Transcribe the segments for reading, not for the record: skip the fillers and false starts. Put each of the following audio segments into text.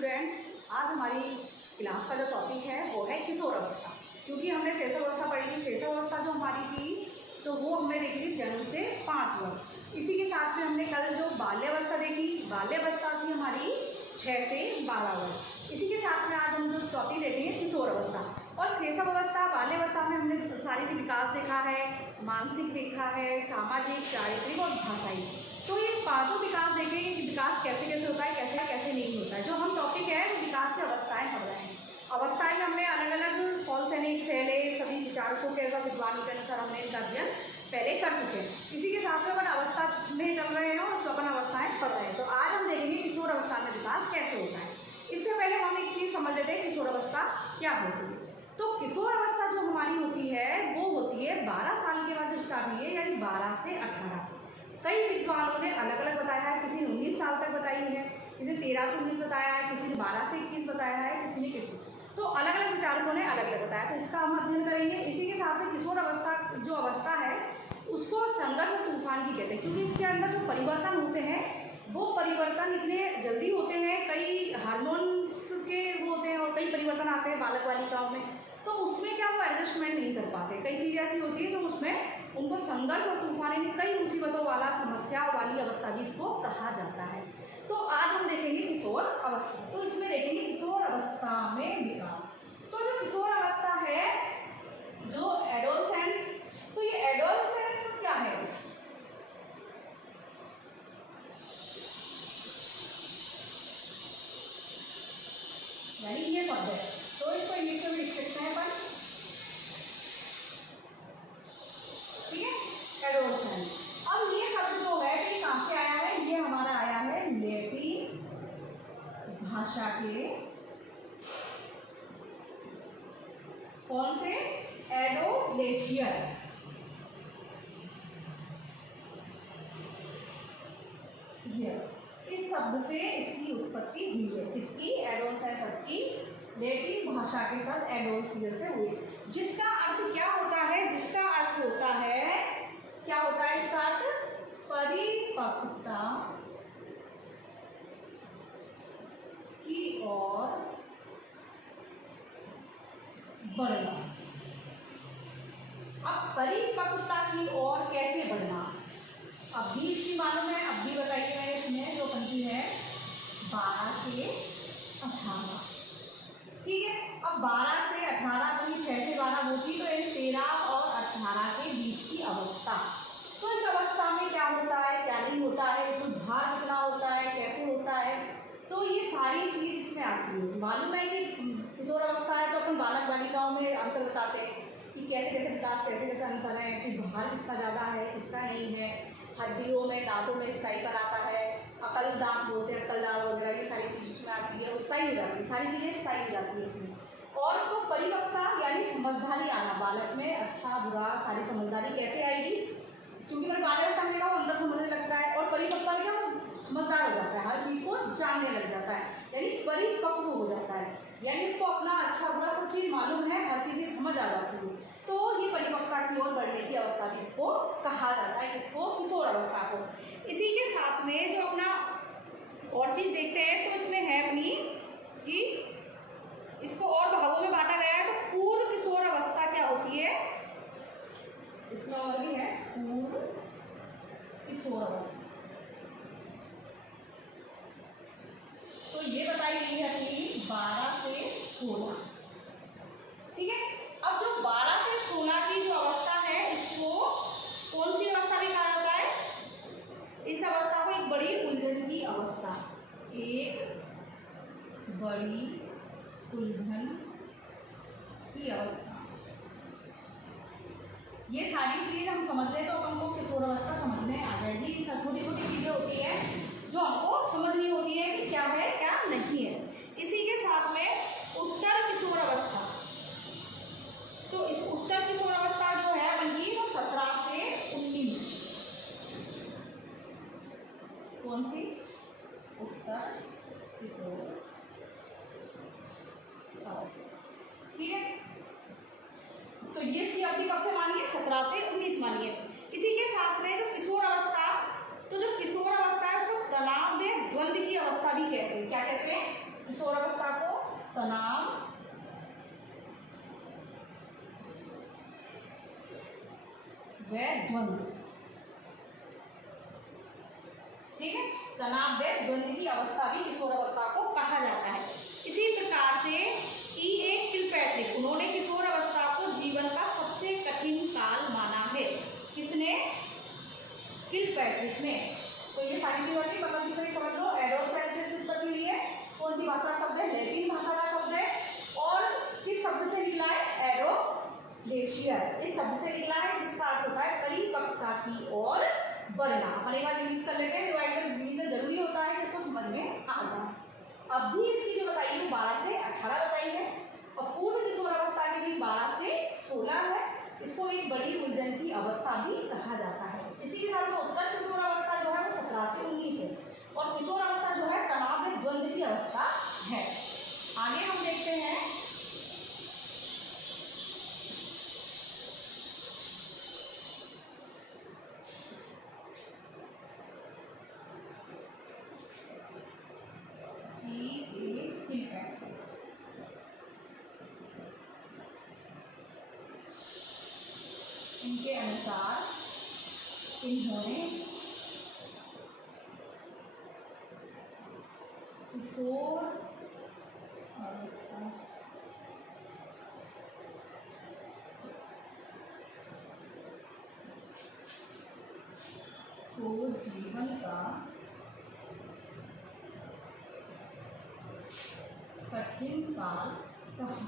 Student, आज हमारी class का जो टॉपिक है वो है किशोर अवस्था। क्योंकि हमने शैशव अवस्था पढ़ी थी, शैशव अवस्था जो हमारी थी तो वो हमने देखी थी जन्म से 5 वर्ष। इसी के साथ में हमने कल जो बाल्यावस्था देखी, बाल्यावस्था थी हमारी 6 से 12 वर्ष। इसी के साथ में आज हम जो टॉपिक देखेंगे किशोर अवस्था। और शैशव अवस्था, बाल्यावस्था में हमने शारीरिक विकास देखा है, मानसिक देखा है, सामाजिक, चारित्रिक और भाषाई। तो ये पांचों विकास देखेंगे कि विकास कैसे कैसे होता है, कैसे कैसे नहीं होता है। जो हम टॉपिक है वो विकास की अवस्थाएं पढ़ रहे हैं। अवस्थाएं में हमने अलग अलग पॉल सेनेक, सेले, सभी विचारकों के विद्वानों के अनुसार हमने इनका अध्ययन पहले कर चुके हैं। इसी के साथ में अपन अवस्था में चल रहे हैं और अपन अवस्थाएं पढ़ रहे हैं। तो आज हम देखेंगे किशोर अवस्था में विकास कैसे होता है। इससे पहले हम एक चीज़ समझ लेते हैं किशोर अवस्था क्या होती है। तो किशोर अवस्था जो हमारी होती है वो होती है 12 साल के बाद जो स्टार्ट हुई है, यानी 12 से 18। कई विद्वानों ने अलग अलग बताया है, किसी ने 19 साल तक बताई है, किसी ने 13 से 19 बताया है, किसी ने 12 से 21 बताया है, किसी ने किसी। तो अलग अलग विचारकों ने अलग अलग बताया। तो इसका हम अध्ययन करेंगे। इसी के साथ में किशोर अवस्था जो अवस्था है उसको संघर्ष और तूफान की कहते हैं, क्योंकि इसके अंदर जो परिवर्तन होते हैं वो परिवर्तन इतने जल्दी होते हैं। कई हार्मोन्स के वो होते हैं और कई परिवर्तन आते हैं बालक बालिकाओं में। तो उसमें क्या वो एडजस्टमेंट नहीं कर पाते। कई चीज़ें ऐसी होती है तो उसमें उनको संघर्ष और तूफान में कई मुसीबतों वाला, समस्या वाली अवस्था भी इसको कहा जाता है। तो आज हम देखेंगे किशोर अवस्था। तो इसमें देखेंगे किशोर अवस्था में विकास। तो जो किशोर अवस्था है, जो एडोलसेंस, तो ये एडोलसेंस क्या है? यानी ये शब्द है, तो इसको इंग्लिश में लिख सकते हैं अपन, ठीक है, एडोलसेंस। अब ये शब्द जो है ये कहाँ से आया है? ये हमारा आया है लैटिन भाषा के कौन से? एडोलेशियर। इस शब्द से इसकी उत्पत्ति हुई है। इसकी एडोलसेंस शब्द की लैटिन भाषा के साथ एडोलसियर से हुई, जिसका अर्थ क्या होता है? जिसका अर्थ होता है, क्या होता है इसका अर्थ? परिपक्वता की ओर बढ़ना। अब परिपक्वता की ओर कैसे बढ़ना? अब भी इसकी मालूम है, अब भी बताइए। मैंने इसमें जो पंक्ति है 12 से 18, ठीक है। अब 12 से 18 तो ये 6 से 12 होती, तो ये 13 और 18 के बीच की अवस्था। तो इस अवस्था में क्या होता है, क्या नहीं होता है, इसमें भार कितना होता है, कैसे होता है, तो ये सारी चीज़ इसमें आती है। मालूम है कि किशोर अवस्था है तो अपन बालक बालिकाओं में अंतर बताते हैं कि कैसे कैसे विकास, कैसे कैसे अंतर है, कि भार किसका ज़्यादा है, किसका नहीं है, हड्डियों में, दांतों में स्थायी पर आता है, अकल दांत बोलते हैं, अकल दांत वगैरह, ये सारी चीज़ इसमें आती है, स्थायी हो जाती है, सारी चीज़ें स्थायी हो जाती है इसमें। और तो परिपक्वता यानी समझदारी आना बालक में, अच्छा बुरा सारी समझदारी कैसे आएगी? क्योंकि मैंने बाल्यावस्था में देखा वो अंदर समझने लगता है, और परिपक्वता में क्या वो समझदार हो जाता है, हर चीज़ को जानने लग जाता है, यानी परिपक्व हो जाता है, यानी उसको अपना अच्छा बुरा सब चीज़ मालूम है, हर चीज़ समझ आ जाती है। तो ये परिपक्वता की ओर बढ़ने की अवस्था भी इसको कहा जाता है, इसको किशोर अवस्था को। इसी के साथ में जो अपना और चीज़ देखते हैं तो इसमें है अपनी कि इसको और भागों में बांटा गया है। तो पूर्व किशोर अवस्था क्या होती है? इसमें और भी है पूर्व किशोर अवस्था। तो ये बताई गई है अपनी 12 से 16, ठीक है। अब जो 12 से 16 की जो अवस्था है इसको कौन सी अवस्था भी कहा जाता है? इस अवस्था को एक बड़ी उलझन की अवस्था, एक बड़ी उलझन की अवस्था। ये सारी चीज हम समझ लें तो हमको किशोर अवस्था समझ में आ जाएगी। छोटी छोटी चीजें होती है जो हमको समझनी होती है कि क्या है क्या नहीं है। इसी के साथ में उत्तर किशोर अवस्था। तो इस उत्तर किशोर अवस्था जो है बनी वो 17 से 19। कौन सी? उत्तर किशोर अवस्था, ठीक है। तो ये सी अवधि कब से मानिए? 17 से 19 मानिए। इसी के साथ में जो किशोर अवस्था, तो जो किशोर अवस्था है उसको तनाव में द्वंद्व की अवस्था भी कहते हैं। क्या कहते हैं? किशोरावस्था को तनाव व द्वंद्व, ठीक है, तनाव व द्वंद्व की अवस्था भी किशोरावस्था को कहा जाता है। इसी प्रकार से किलपैट्रिक, उन्होंने किशोरावस्था को जीवन का सबसे कठिन काल माना है। किसने? किलपैट्रिक ने। तो ये सारी चीजें होती, मतलब किसने समझ लो, एडोलसेंस से उत्पत्ति हुई है। कौन सी भाषा का शब्द है? लैटिन भाषा का शब्द है। और किस शब्द से निकला है? एडोलेशिया, इस शब्द से निकला है, जिसका अर्थ होता है परिपक्वता की ओर बढ़ना। अपन एक बार रिलीज कर लेते हैं, डिवाइड जरूरी होता है कि इसको समझ में आ जाए। अवधि इसकी जो बताई है 12 से 18 बताई है, और पूर्व किशोरावस्था की भी 12 से 16 है। इसको एक बड़ी उलझन की अवस्था भी कहा जाता है। इसी के साथ में उत्तर किशोरावस्था जो है वो 17 से 19 है, और किशोरावस्था जो है तनाव में द्वंद्व की अवस्था है। आगे हम देखते हैं इनके अनुसार इन्होंने किशोर अवस्था को जीवन का कठिन काल कहा।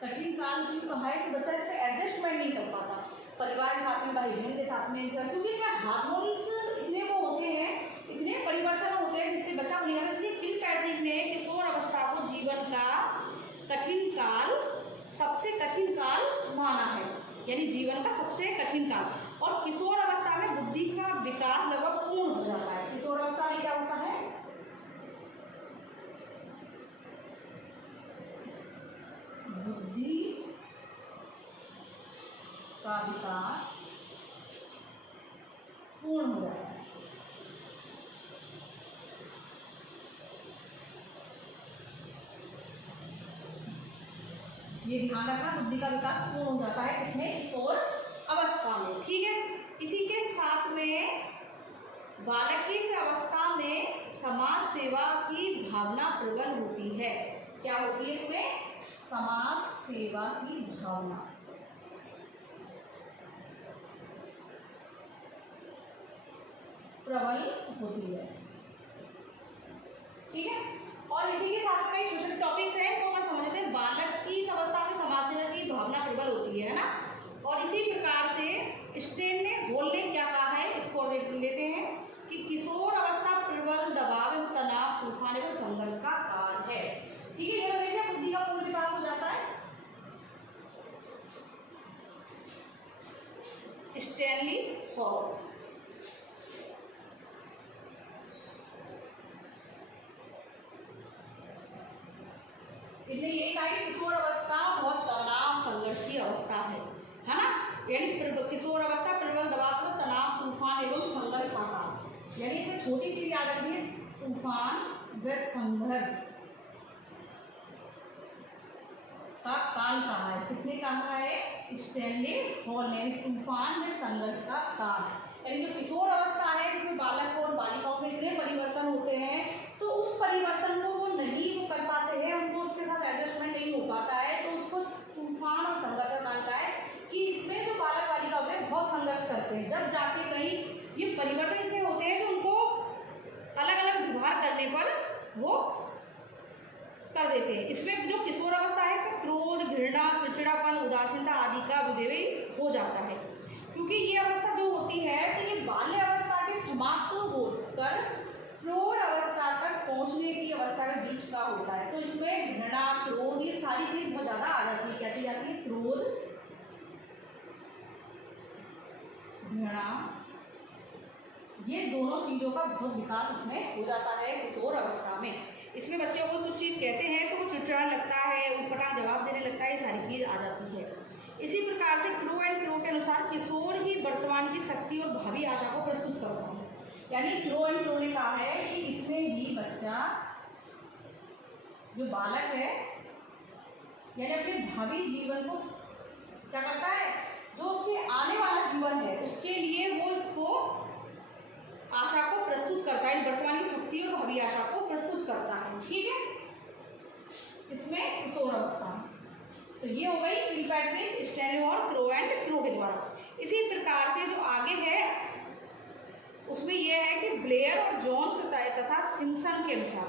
कठिन काल क्यों कहा है? कि बच्चा इसमें एडजस्टमेंट नहीं कर पाता परिवार के साथ में, भाई बहन के साथ में, क्योंकि इसमें हार्मोन्स इतने वो होते हैं, इतने परिवर्तन होते हैं जिससे बच्चा नहीं आता। इसलिए किलपैट्रिक ने किशोर अवस्था को जीवन का कठिन काल, सबसे कठिन काल माना है, यानी जीवन का सबसे कठिन काल। और किशोर अवस्था में बुद्धि का विकास लगभग पूर्ण हो जाता है। किशोर अवस्था में क्या होता है? बुद्धि का विकास पूर्ण हो जाता है। ये ध्यान रखना, बुद्धि का विकास पूर्ण हो जाता है किसमें? किशोर अवस्था में, ठीक है। इसी के साथ में बालक की इस अवस्था में समाज सेवा की भावना प्रबल होती है। क्या होती है इसमें? समाज सेवा की भावना प्रबल होती है, ठीक है। और इसी के साथ में छोटे टॉपिक्स हैं तो हम समझते हैं। बालक की इस अवस्था में समाज सेवा की भावना प्रबल होती है ना। और इसी प्रकार से स्टेन ने, होल ने क्या कहा है, इसको लेते हैं कि किशोर अवस्था प्रबल दबाव एवं तनाव, तूफान एवं संघर्ष का काल है, ठीक है। ये देखिए बुद्धि का पूर्ण विकास हो जाता है। स्टैनली हॉल, इनमें ये कहा कि किशोर अवस्था बहुत तनाव संघर्ष की अवस्था है ना। यानी किशोर अवस्था प्रबल दबाव, तनाव, तूफान एवं संघर्ष का काल, यानी इसमें छोटी चीज याद रखिए, तूफान व संघर्ष का काल कहा है। किसने कहा है? स्टैनली हॉल ने। तूफान व संघर्ष का काल, यानी जो किशोर अवस्था है इसमें बालक और बालिकाओं में इतने परिवर्तन होते हैं, तो उस परिवर्तन को वो नहीं कर पाते हैं, उनको उसके साथ एडजस्टमेंट नहीं हो पाता है, तो उसको तूफान और संघर्ष का काल का है कि इसमें जो बालक बालिका होते हैं बहुत संघर्ष करते हैं। जब जाके कहीं ये परिवर्तन इतने होते हैं तो उनको अलग अलग व्यवहार करने पर वो कर देते हैं। इसमें जो किशोर अवस्था है इसमें क्रोध, घृणा, चिड़चिड़ापन, उदासीनता आदि का विवेक हो जाता है। क्योंकि ये अवस्था जो होती है तो ये बाल्य अवस्था के समाप्त होकर प्रौढ़ अवस्था तक पहुंचने की अवस्था के बीच का होता है। तो इसमें घृणा, क्रोध, ये सारी चीज बहुत ज्यादा आ जाती है। कैसी जाती है? क्रोध, घृणा, ये दोनों चीजों का बहुत विकास इसमें हो जाता है किशोर अवस्था में। इसमें बच्चे को कुछ चीज कहते हैं तो वो चिड़चिड़ा लगता है, उटपटांग जवाब देने लगता है, ये सारी चीज आ जाती है। इसी प्रकार से क्रो एंड क्रो के अनुसार किशोर ही वर्तमान की शक्ति और भावी आशा को प्रस्तुत करता है। यानी क्रो एंड क्रो ने कहा है कि इसमें ही बच्चा जो बालक है यानी अपने भावी जीवन को क्या करता है, जो उसके आने वाला जीवन है उसके लिए वो इसको आशा को प्रस्तुत करता है, वर्तमान की शक्ति और भावी आशा को प्रस्तुत करता है। ठीक है, इसमें किशोर अवस्था। तो ये हो गई किलपैट्रिक, स्टैनले और क्रो एंड क्रो के द्वारा। इसी प्रकार से जो आगे है उसमें यह है कि ब्लेयर और जोन्स तथा सिम्पसन के अनुसार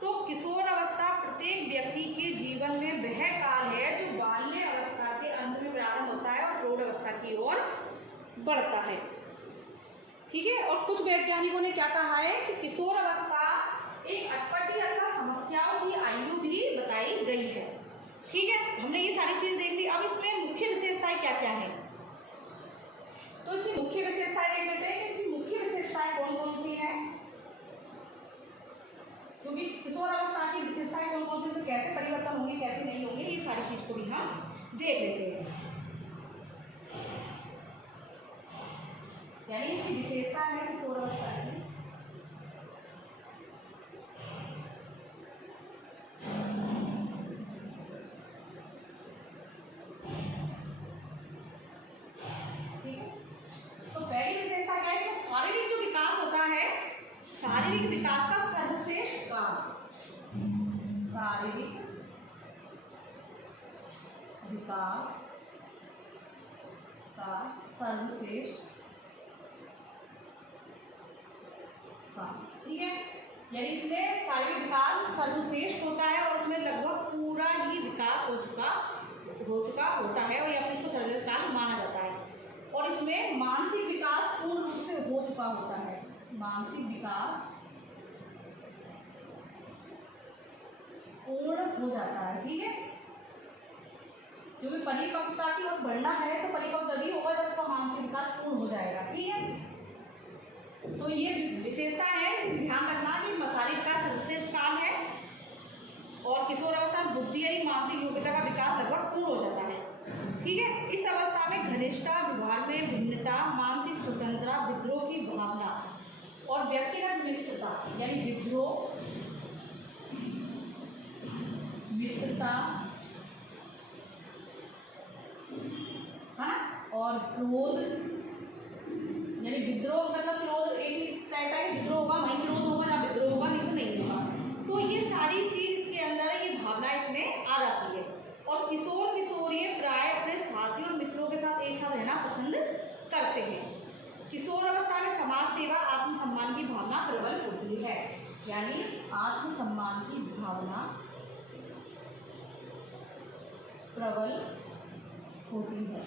तो किशोर अवस्था प्रत्येक व्यक्ति के जीवन में वह काल है जो बाल्य अवस्था के अंत में प्रारंभ होता है और प्रौढ़ अवस्था की ओर बढ़ता है। ठीक है, और कुछ वैज्ञानिकों ने क्या कहा है कि किशोर अवस्था एक अटपटी अथवा समस्याओं की आयु भी बताई गई है। ठीक है, हमने ये सारी चीज देख ली। अब इसमें मुख्य विशेषताएं क्या क्या है, तो इसकी मुख्य विशेषताएं देख लेते हैं कि इसकी मुख्य विशेषताएं कौन कौन सी हैं, क्योंकि किशोर अवस्था की विशेषताएं कौन कौन सी, कैसे परिवर्तन होंगे कैसे नहीं होंगे, ये सारी चीज को भी हम देख लेते हैं। यानी इसकी विशेषता है किशोर अवस्था की शारीरिक विकास का सर्वश्रेष्ठ काल, शारीरिक विकास का सर्वश्रेष्ठ काल। ठीक है, यानी इसमें शारीरिक विकास सर्वश्रेष्ठ होता है और उसमें लगभग पूरा ही विकास हो चुका होता है और या फिर इसको सर्वश्रेष्ठ काल माना जाता है। और इसमें मानसिक विकास पूर्ण रूप से हो चुका होता है, मानसिक विकास पूर्ण हो जाता है। ठीक है, क्योंकि परिपक्वता की ओर बढ़ना है तो परिपक्व तभी होगा जब उसका मानसिक विकास पूर्ण हो जाएगा। ठीक है, तो ये विशेषता है, ध्यान रखना कि शारीरिक विकास सर्वश्रेष्ठ काल है और किशोर अवस्था में बुद्धि यानी मानसिक योग्यता का विकास लगभग पूर्ण हो जाता है। ठीक है, इस अवस्था में घनिष्ठता, व्यवहार में भिन्नता, मानसिक स्वतंत्रता, विद्रोह की भावना और व्यक्तिगत मित्रता यानी विद्रोह, मित्रता है ना, और क्रोध यानी विद्रोह मतलब क्रोध एक ही टाइप का विद्रोह होगा, वहीं क्रोध होगा ना विद्रोह होगा, नहीं तो नहीं होगा। तो ये सारी चीज के अंदर ये भावना इसमें आ जाती है। और किशोर किशोरी प्राय अपने साथियों और मित्रों के साथ एक साथ रहना पसंद करते हैं। किशोर अवस्था में समाज सेवा, आत्मसम्मान की भावना प्रबल होती है, यानी आत्मसम्मान की भावना प्रबल होती है।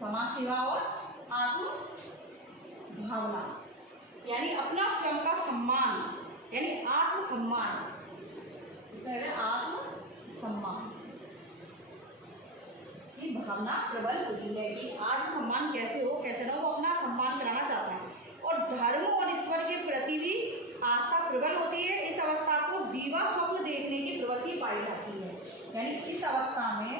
समाज सेवा और आत्म भावना यानी अपना स्वयं का सम्मान यानी आत्मसम्मान, इसमें आत्मसम्मान की भावना प्रबल होती है कि आत्मसम्मान कैसे हो कैसे ना, वो अपना सम्मान कराना चाहता है। और धर्म और ईश्वर के प्रति भी आस्था प्रबल होती है। इस अवस्था को दीवा स्वप्न देखने की प्रवृत्ति पाई जाती है, यानी इस अवस्था में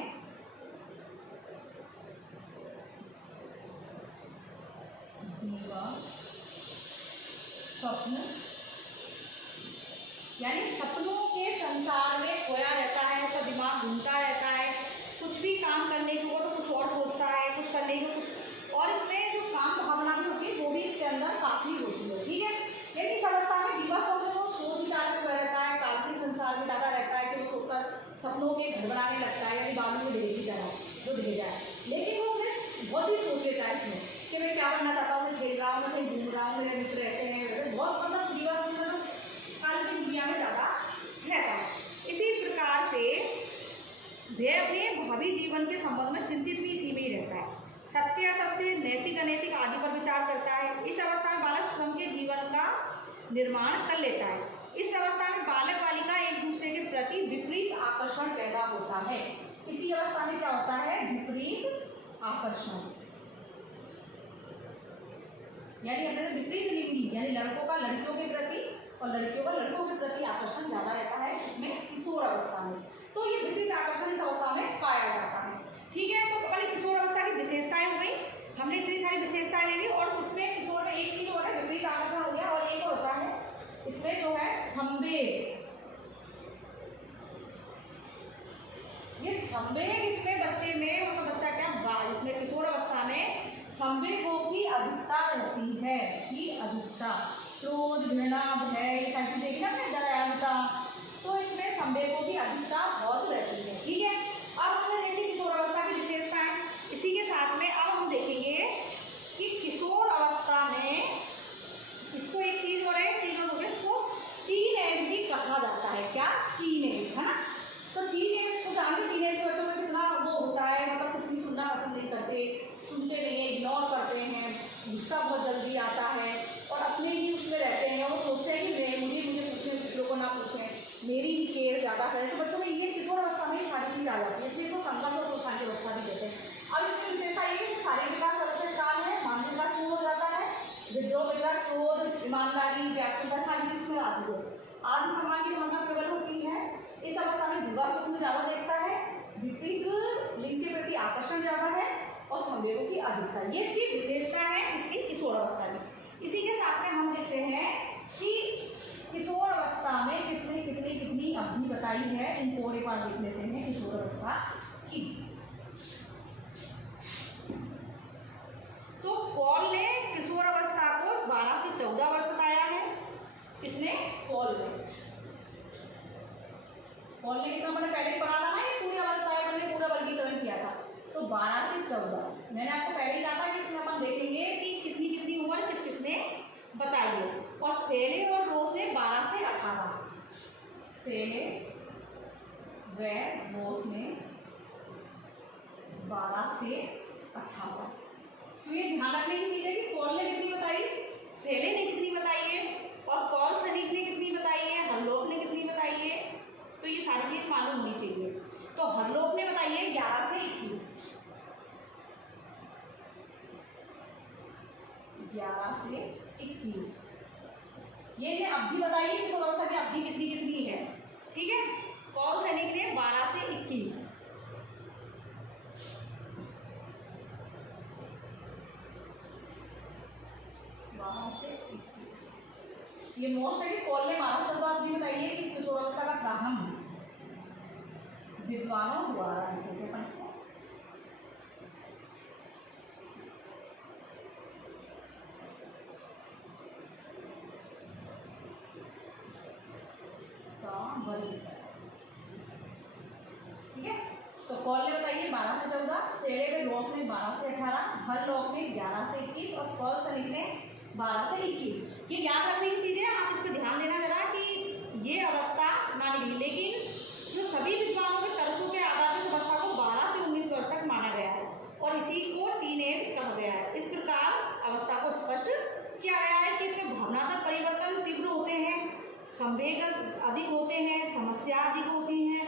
दीवा स्वप्न यानी सपनों के संसार में खोया रहता है, उसका दिमाग घूमता रहता है, कुछ भी काम करने को हो तो कुछ और सोचता है, कुछ करने को कुछ, और इसमें जो काम भावना भी होती है वो भी इसके अंदर काफी होती है। ठीक है, लेकिन इस अवस्था में दीवा स्वप्न को सोच विचार में रहता है, काल्पनिक संसार में ज़्यादा रहता है कि वो सोचकर सपनों के घर बनाने लगता है, यानी बालू में ढेर की तरह जो ढेर जाए, लेकिन वो बहुत ही सोच लेता है इसमें कि मैं क्या बनना चाहता हूँ, मैं खेल रहा हूँ, मैं कहीं घूम रहा हूँ, मेरे मित्र ऐसे हैं, बहुत मतलब दीवा काल्पनिक दुनिया में ज़्यादा रहता है। इसी प्रकार से वह अपने भावी जीवन के संबंध में चिंतित भी इसी में ही रहता है, सत्य असत्य, नैतिक अनैतिक आदि पर विचार करता है। इस अवस्था में बालक स्वयं के जीवन का निर्माण कर लेता है। इस अवस्था में बालक बालिका एक दूसरे के प्रति विपरीत आकर्षण पैदा होता है। इसी अवस्था में क्या होता है, विपरीत आकर्षण, यानी अपने विपरीत लिंगी यानी लड़कों का लड़कियों के प्रति और लड़कियों का लड़कों के प्रति आकर्षण ज्यादा रहता है इसमें किशोर अवस्था में। तो ये विपरीत आकर्षण इस अवस्था में पाया जाता है। ठीक है, तो पहले किशोर अवस्था की विशेषताएं हो गई। हमने इतनी सारी विशेषताएं ले ली और इसमें किशोर में एक चीज और है, विपरीत आकर्षण हो गया, और एक और होता है इसमें जो है संवेग। ये संवेग इसमें बच्चे में मतलब बच्चा क्या इसमें किशोर अवस्था में संवेगों की अधिकता रहती है, की अधिकता, क्रोध, घृणा, भय, ये सारी चीजें देखी ना, दयालुता, तो इसमें संवेगों की अधिकता बहुत रहती है। ठीक है, अब हमने देखी किशोर अवस्था की विशेषताएं। इसी के साथ में अब हम देखेंगे कि किशोर अवस्था में इसको एक चीज हो रहा है, चीज हो गया, इसको टीन एज भी कहा जाता है। क्या? टीन एज, है ना। तो टीन एज को जानते, टीन एज बच्चों में कितना वो होता है, मतलब कुछ भी सुनना पसंद नहीं करते, सुनते नहीं है, इग्नोर करते हैं, गुस्सा बहुत जल्दी आता है और अपने ही उसमें रहते हैं। वो सोचते हैं कि मुझे पूछें, दूसरों को ना पूछें, मेरी ही केयर ज़्यादा करें। तो बच्चों में ये किशोर अवस्था में ही सारी चीज़ आ जाती है, इसलिए इसको संघर्ष और प्रोत्साहन की अवस्था भी कहते हैं। अब इसमें विशेषता ये है, शारीरिक विकास सबसे काम है, मानसिक विकास शुरू हो जाता है, विद्रोह, विकास, क्रोध, ईमानदारी, व्याख्या सारी चीज में आती है। आत्मसम्मान की भावना प्रबल होती है। इस अवस्था में विवाह सुख ज़्यादा देखता है, विपरीत लिंग के प्रति आकर्षण ज़्यादा है और संवेगों की अधिकता, ये इसकी विशेषता है इसकी किशोर अवस्था की। इसी के साथ में हम देखते हैं कि किशोर अवस्था में किसने कितनी कितनी अवधि बताई है, इनको एक बार देख लेते हैं किशोर अवस्था की। तो पॉल ने किशोर अवस्था को 12 से 14 वर्ष बताया है। किसने? पॉल ने कितना, मैंने पहले ही पढ़ा था ना, ये पूरी अवस्था है, मैंने पूरा वर्गीकरण किया था। तो 12 से 14 मैंने आपको पहले ही कहा था कि इसमें अपन देखेंगे कि कितनी कितनी उम्र किस किसने बताई है। और सेले और रोज ने 12 से 18, सेले व रोज ने 12 से 18। तो ये ध्यान रखने की चीज है कि पॉल ने कितनी बताई, सेले ने कितनी बताई है और पॉल सनीक ने कितनी बताई है, हरलोक ने कितनी बताई है। तो ये सारी चीज मालूम होनी चाहिए। तो हरलोक ने बताई है 11 से 21, 11 से 21 ये ने अवधि बताई है कि अवस्था की अवधि कितनी कितनी है। ठीक है, पॉल सैनिक ने 12 से 21, ये मोस्ट है कि पॉल ने 12 से 14 अवधि बताई है कि किशोरावस्था का प्रारंभ विद्वानों द्वारा ठीक है। तो पॉल ने बताइए 12 से 14, सेरे में रोस ने 12 से 18, हरलोक ने 11 से 21 और पॉल सनीक ने 12 से 21। ये याद रखने की चीजें, आप इस पर ध्यान देना जरा कि ये अवस्था ना लिखी, लेकिन जो सभी विद्वानों के तर्कों के आधार पर इस अवस्था को 12 से 19 वर्ष तक माना गया है और इसी को टीनेज कहा गया है। इस प्रकार अवस्था को स्पष्ट किया गया है कि इसमें भावनात्मक परिवर्तन तीव्र होते हैं, संवेग अधिक होते हैं, समस्या अधिक होती हैं,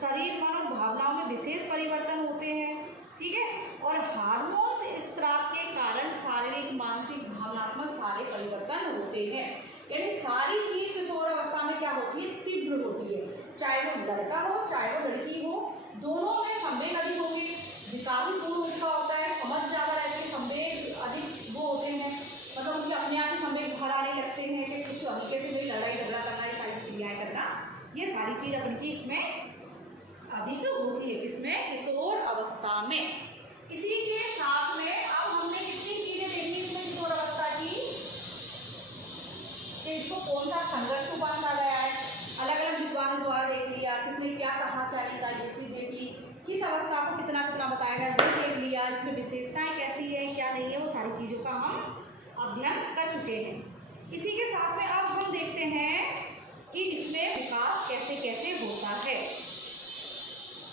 शरीर मन और भावनाओं में विशेष परिवर्तन होते हैं। ठीक है, और हार्मोन स्त्राव के कारण शारीरिक, मानसिक, भावनात्मक सारे परिवर्तन होते हैं। यानी सारी चीज किशोर अवस्था में क्या होती है, तीव्र होती है। चाहे वो लड़का हो चाहे वो लड़की हो, दोनों में संवेग अधिक होंगे, विकास पूर्ण उनका होता है, समझ ज़्यादा रहती है, संवेग अधिक वो होते हैं, मतलब उनके अपने आप ही संवेग बाहर आने लगते हैं कि कुछ हल्के से नहीं लड़ाई झगड़ा करना, ये सारी क्रियाएं करना, ये सारी चीज अब इनकी इसमें अधिक होती है। किसमें? किशोर अवस्था में। इसी के साथ में अब हमने कितनी चीजें देखी इसमें किशोर अवस्था की, कि इसको कौन सा संघर्ष उपान कहा गया है, अलग अलग विद्वानों द्वारा देख लिया, किसने क्या कहा क्या नहीं कहा, ये चीज देखी, किस अवस्था को कितना कितना बताया गया वो देख लिया, इसमें विशेषताएं कैसी है क्या नहीं है, वो सारी चीजों का हम अध्ययन कर चुके हैं। इसी के साथ में अब हम देखते हैं कि इसमें विकास कैसे कैसे होता है,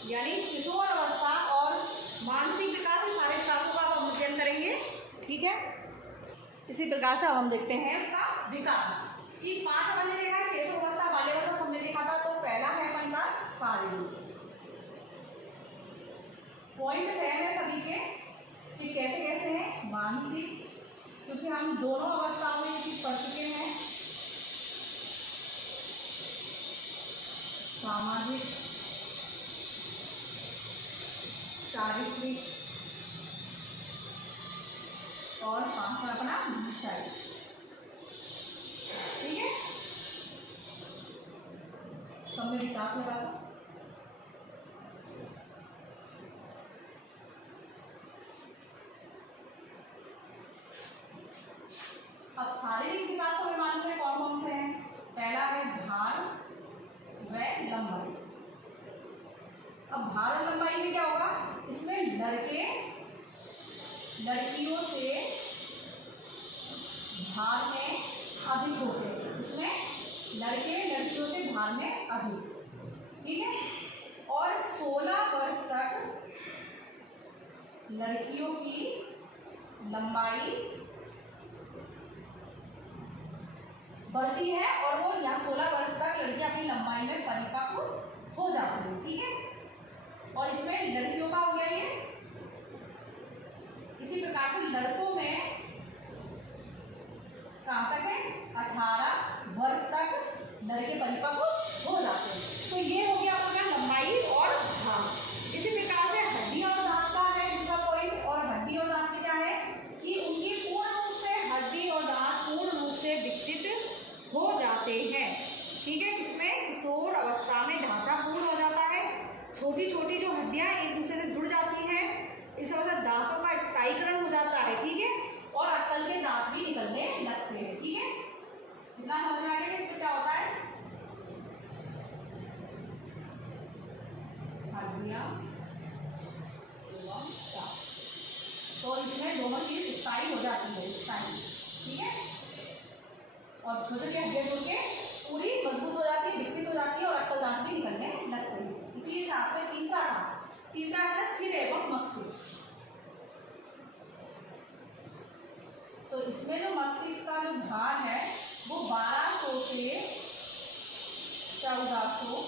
यानी किशोर अवस्था और मानसिक विकास, सारे विकासों का हम अध्ययन करेंगे। ठीक है, इसी प्रकार से अब हम देखते हैं उसका विकास कि 5 अपन ने देखा है, केशोवस्था, बाल्यावस्था सबने देखा था। तो पहला है अपन का शारीरिक, पॉइंट सेम है सभी के कि कैसे कैसे हैं, मानसिक, क्योंकि हम दोनों अवस्थाओं में ये चीज पढ़ चुके हैं, सामाजिक, चारित्रिक, और 5वां अपना ऊंचाई। ठीक है, सब में विकास लगा दो। अब शारीरिक विकास को मालूम है कौन कौन से हैं। पहला है भार व लंबाई। अब भार और लंबाई में क्या होगा, इसमें लड़के लड़कियों से भार में अधिक होते हैं। इसमें लड़के लड़कियों से भार में अधिक। ठीक है, और 16 वर्ष तक लड़कियों की लंबाई बढ़ती है और वो यहाँ 16 वर्ष तक लड़कियां अपनी लंबाई में परिपक्व हो जाती है। ठीक है, और इसमें लड़कियों का हो गया ये। इसी प्रकार से लड़कों में कहाँ तक है, 18 वर्ष तक लड़के परिपक्व हो जाते हैं। तो ये हो गया आपका लंबाई और भार। इसी प्रकार से हड्डी और दांत का है दूसरा पॉइंट। और हड्डी और दांत में क्या है कि उनकी पूर्ण रूप से हड्डी और दांत पूर्ण रूप से विकसित हो जाते हैं। ठीक है, इसमें किशोर अवस्था में ढांचा पूर्ण हो जाता है। छोटी छोटी जो हड्डियां एक दूसरे से जुड़ जाती हैं, इस वजह से दांतों का स्थायीकरण हो जाता है। ठीक है, और अक्कल के दांत भी निकलने लगते हैं। ठीक है, इतना समझ में आ गया कि इसमें क्या होता है, हड्डियां एवं दांत। तो इसमें दोनों चीज स्थायी हो जाती है, स्थायी। ठीक है, और छोटी छोटी हड्डियां जुड़ के पूरी मजबूत हो जाती है, विकसित हो जाती है और अक्कल दांत भी निकलने लगते हैं। इसी साथ में तीसरा है सिर एवं मस्तिष्क। तो इसमें जो मस्तिष्क का जो भार है वो 1200 से 1400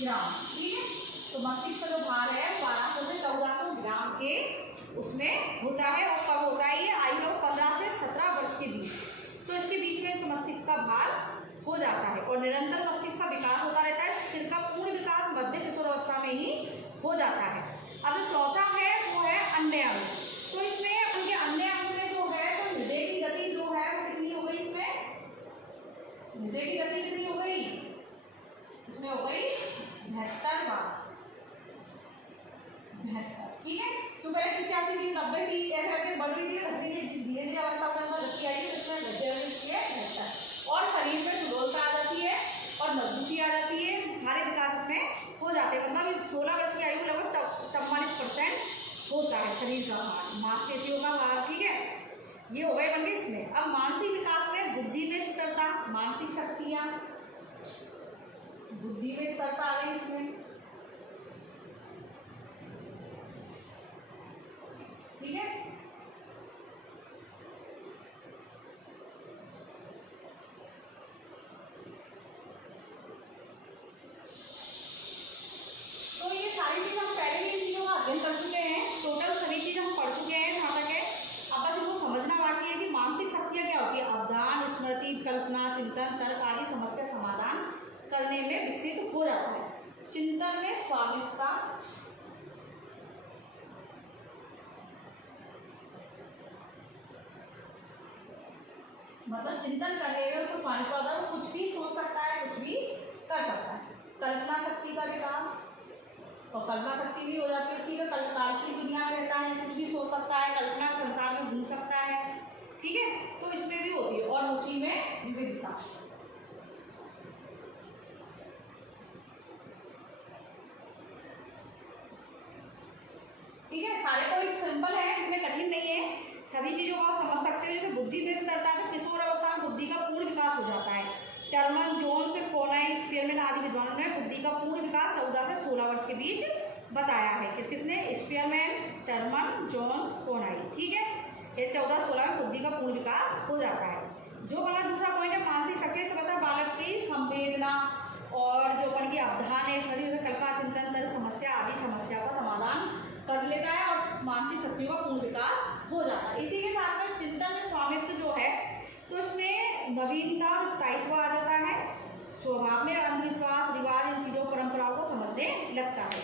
ग्राम। ठीक है, तो मस्तिष्क का जो भार है 1200 से 1400 ग्राम के उसमें होता है। और कब होता है ये, आयु लगभग 15 से 17 वर्ष के बीच। तो इसके बीच में तो मस्तिष्क का भार हो जाता है और निरंतर मस्तिष्क का विकास होता रहता है। सिर का पूर्ण विकास मध्य किशोर अवस्था में ही हो जाता है। अब जो चौथा है वो है अन्य अंग। तो इसमें उनके अन्य अंग में जो है तो हृदय की गति जो है वो कितनी हो गई, इसमें हृदय की गति कितनी हो गई, इसमें हो गई 72 बार। 72। ठीक है, तो पहले 85 थी, 90 थी, ऐसे करके बढ़ रही थी, धीरे धीरे अवस्था अपने अंदर रखी आई, इसमें हृदय और शरीर में सुडौलता आ जाती है और मजबूती आ जाती है। सारे विकास में हो जाते हैं। मतलब 16 वर्ष की आयु में लगभग 44% होता है शरीर का भार, मांसपेशियों का भार। ठीक है, ये हो गए बन गए इसमें। अब मानसिक विकास में बुद्धि में स्थिरता, मानसिक शक्तियां, बुद्धि में स्थिरता आ गई इसमें। ठीक है, तो ये सारी चीज हम पहले भी चीजों का अध्ययन कर चुके हैं। टोटल सभी चीज हम पढ़ चुके हैं जहाँ तक है। अब बस इनको समझना बाकी है कि मानसिक शक्तियाँ क्या होती है। अवधान, स्मृति, कल्पना, चिंतन, तर्क आदि समस्या समाधान करने में विकसित हो जाता है। चिंतन में स्वामित्वता, मतलब चिंतन करेगा तो स्वामित्व होता है, वो कुछ भी सोच सकता है, कुछ भी कर सकता है। कल्पना शक्ति का विकास, और कल्पना शक्ति भी हो जाती है उसकी, काल्पनिक दुनिया में रहता है, कुछ भी सोच सकता है, कल्पना संसार में घूम सकता है। ठीक है, तो इसमें भी होती है। और रुचि में विविधता। ठीक है, सारे तो एक सिंपल है, इतने कठिन नहीं है, सभी चीजों को आप समझ सकते हो। जैसे बुद्धि में स्थिरता है तो किशोर अवस्था में बुद्धि का पूर्ण विकास हो जाता है। टर्मन, जोन्स ने कोनाई, स्पीयरमैन आदि विद्वानों ने बुद्धि का पूर्ण विकास 14 से 16 वर्ष के बीच बताया है। किसने, स्पीयरमैन, टर्मन, जोन्स, कोनाई। ठीक है, ये 14-16 में बुद्धि का पूर्ण विकास हो जाता है। जो हमारा दूसरा पॉइंट है मानसिक शक्ति, समझना बालक की संवेदना और जो अपन की अवधान है, कल्पना, चिंतन, तर्क, समस्या आदि समस्या का समाधान कर लेता है और मानसिक शक्तियों का पूर्ण विकास हो जाता है। इसी के साथ में चिंतन में स्वामित्व जो है तो इसमें नवीनता और स्थायित्व आ जाता है। स्वभाव में अंधविश्वास, रिवाज, इन चीजों परंपराओं को समझने लगता है।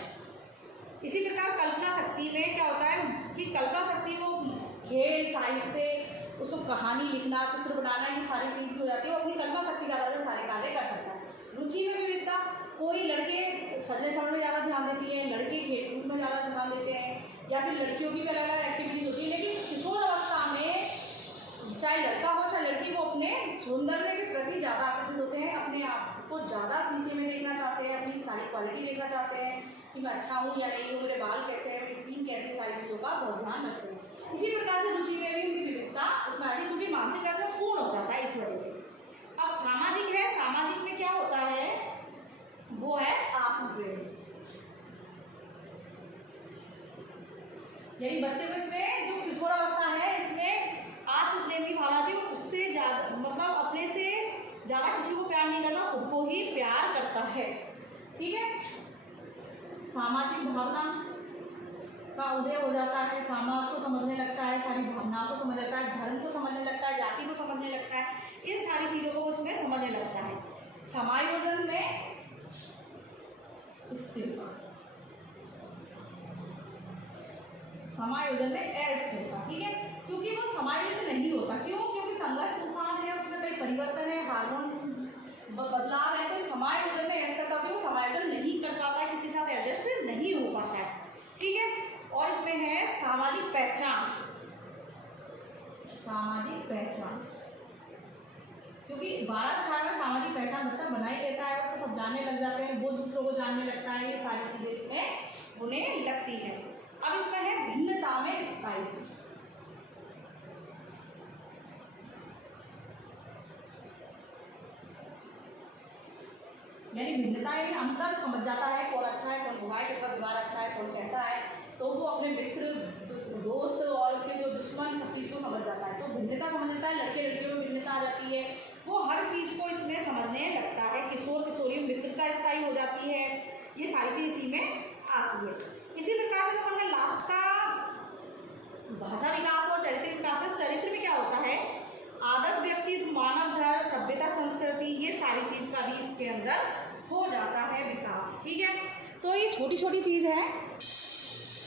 इसी प्रकार कल्पना शक्ति में क्या होता है कि कल्पना शक्ति को खेल, साहित्य, उसको कहानी लिखना, चित्र बनाना, ये सारी चीज़ हो जाती है। वो अपनी कल्पना शक्ति के आधार पर सारे कार्य कर सकता है। रुचि में विविधता, कोई लड़के सजने संवरने में ज़्यादा ध्यान देती है, लड़के खेल कूद में ज़्यादा ध्यान देते हैं, या फिर लड़कियों की भी अलग अलग एक्टिविटीज़ होती है। लेकिन किशोर अवस्था में चाहे लड़का हो चाहे लड़की, वो अपने सौंदर्य के प्रति ज़्यादा आकर्षित होते हैं, अपने आप को ज़्यादा शीशे में देखना चाहते हैं, अपनी सारी क्वालिटी देखना चाहते हैं कि मैं अच्छा हूँ या नहीं हूँ, मेरे बाल कैसे हैं, मेरी स्किन कैसे है, सारी चीज़ों का बहुत ध्यान रखते हैं। इसी प्रकार से रुचि में भी उनकी विविधता उसमें आती है, क्योंकि मानसिक विकास पूर्ण हो जाता है इस वजह से। अब सामाजिक है, सामाजिक में क्या होता है, वो है आत्मप्रेम। यानी बच्चे को इसमें जो किशोर अवस्था है इसमें आत्मप्रेम की भावना थी, उससे ज्यादा मतलब अपने से ज्यादा किसी को प्यार नहीं करना, खुद को ही प्यार करता है। ठीक है, सामाजिक भावना का उदय हो जाता है, समाज को समझने लगता है, सारी भावनाओं को समझ लगता है, धर्म को समझने लगता है, जाति को समझने लगता है, इन सारी चीजों को उसमें समझने लगता है। समायोजन में स्थिरता, समायोजन में अस्थिरता। ठीक है, क्योंकि वो समायोजन नहीं होता, क्यों? क्योंकि संघर्ष तूफान है, उसमें कई परिवर्तन है, हार्मोन बदलाव है, तो समायोजन में अस्थिरता होती है, वो समायोजन नहीं कर पाता है, किसी के साथ एडजस्ट नहीं हो पाता है। ठीक है, और इसमें है सामाजिक पहचान। सामाजिक पहचान, क्योंकि 12 से 18 में सामाजिक पहचान बच्चा बना ही लेता है, उसको सब जानने लग जाते हैं, वो दूसरों को जानने लगता है, ये सारी चीजें इसमें उन्हें लगती है। अब इसमें है भिन्नता में स्थायित्व। यानी भिन्नता यानी अंतर समझ जाता है, कौन अच्छा है, कौन बुरा है, किसका व्यवहार अच्छा है, कौन कैसा है, तो वो अपने मित्र, दोस्त और उसके जो दुश्मन, सब चीज़ को समझ जाता है। तो भिन्नता समझ जाता है, लड़के लड़कियों में भिन्नता आ जाती है, वो हर चीज़ को इसमें समझने लगता है। किशोर किशोरी में मित्रता स्थायी हो जाती है, ये सारी चीज़ इसी में आती है। इसी प्रकार से हमने लास्ट का भाषा विकास और चरित्र विकास है। चरित्र में क्या होता है, आदर्श व्यक्तित्व, मानव धर्म, सभ्यता, संस्कृति, ये सारी चीज का भी इसके अंदर हो जाता है विकास। ठीक है, तो ये छोटी छोटी चीज है।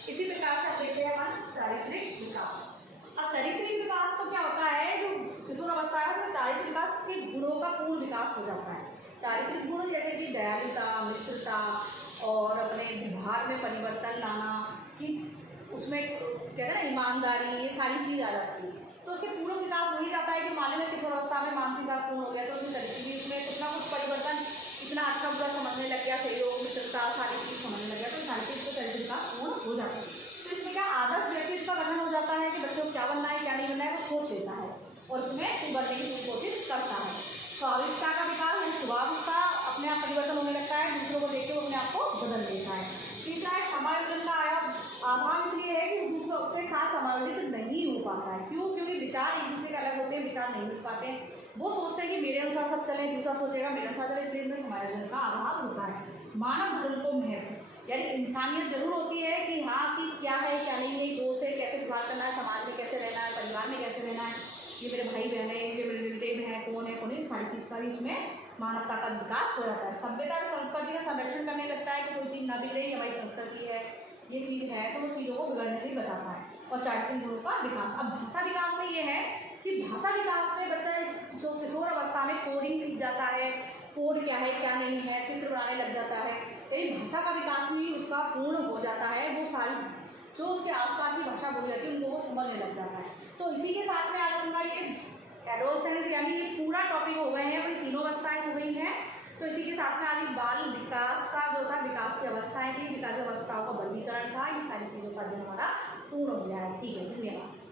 इसी प्रकार से आप देखते हैं हम चारित्रिक विकास। अब चारित्रिक विकास तो क्या होता है, जो किशोर अवस्था है उसमें चारित्रिक विकास के गुणों का पूर्ण विकास हो जाता है। चारित्रिक गुण जैसे कि दयालुता, मित्रता और अपने व्यवहार में परिवर्तन लाना, कि उसमें कहते हैं ना ईमानदारी, ये सारी चीज़ आ जाती है। तो उसके पूर्ण विकास हो ही जाता है कि मान लो किशोर अवस्था में मानसिक विकास पूर्ण हो गया, तो उसमें चरित्र भी उसमें कुछ ना कुछ परिवर्तन, इतना अच्छा बुरा समझने लग गया, सहयोग, मित्रता, सारी चीज़ समझने लग गया, तो सारी चीज़ को चरित्र विकास पूर्ण हो जाता है। तो इसमें क्या आदर्श व्यक्तित्व का गठन हो जाता है कि बच्चों को क्या बनना है क्या नहीं बनना है वो सोच लेता है और उसमें उभरने की कोशिश करता है। स्वाभाविकता का विकास यानी स्वभाव उसका अपने आप परिवर्तन होने लगता है, दूसरों को देखते हुए अपने आप को बदल देता है। तीसरा है समायोजन का अभाव, इसलिए है कि दूसरों के साथ समायोजित नहीं हो पाता है। क्यों? क्योंकि विचार एक दूसरे के अलग होते हैं, विचार नहीं मिल पाते हैं, वो सोचते हैं कि मेरे अनुसार सब चले, दूसरा सोचेगा मेरे अनुसार चले, इसलिए इनमें समायोजन का अभाव होता है। मानव धर्म को महत्व, यानी इंसानियत जरूर होती है कि हाँ कि क्या है क्या नहीं है, दोस्त है कैसे व्यवहार करना है, समाज में कैसे रहना है, परिवार में कैसे रहना है, ये मेरे भाई बहन है, ये मेरे रिलेटिव है, कौन है कौन है, सारी चीज़ का भी इसमें मानवता का विकास हो जाता है। सभ्यता और संस्कृति का संरक्षण करने लगता है कि कोई चीज़ ना बिगड़े, हमारी संस्कृति है, ये चीज़ है, तो वो चीज़ों को बिगड़ने से ही बताता है। और चारित्रिक गुणों का विकास। अब भाषा विकास में ये है कि भाषा विकास में बच्चा जो किशोर अवस्था में कोडिंग सीख जाता है, कोड क्या है क्या नहीं है, चित्र बनाने लग जाता है, लेकिन भाषा का विकास भी उसका पूर्ण हो जाता है। वो सारी जो उसके आसपास की भाषा बोली जाती है उनको वो समझने लग जाता है। तो इसी के साथ में आज उनका ये एडोलसेंस यानी ये पूरा टॉपिक हो गए हैं, अपनी तीनों अवस्थाएं हो गई हैं। तो इसी के साथ में आज बाल विकास का जो था, विकास की अवस्थाएं थी, विकास अवस्थाओं का वर्गीकरण था, ये सारी चीज़ों का अध्ययन हमारा पूर्ण हो गया है। ठीक है, धन्यवाद।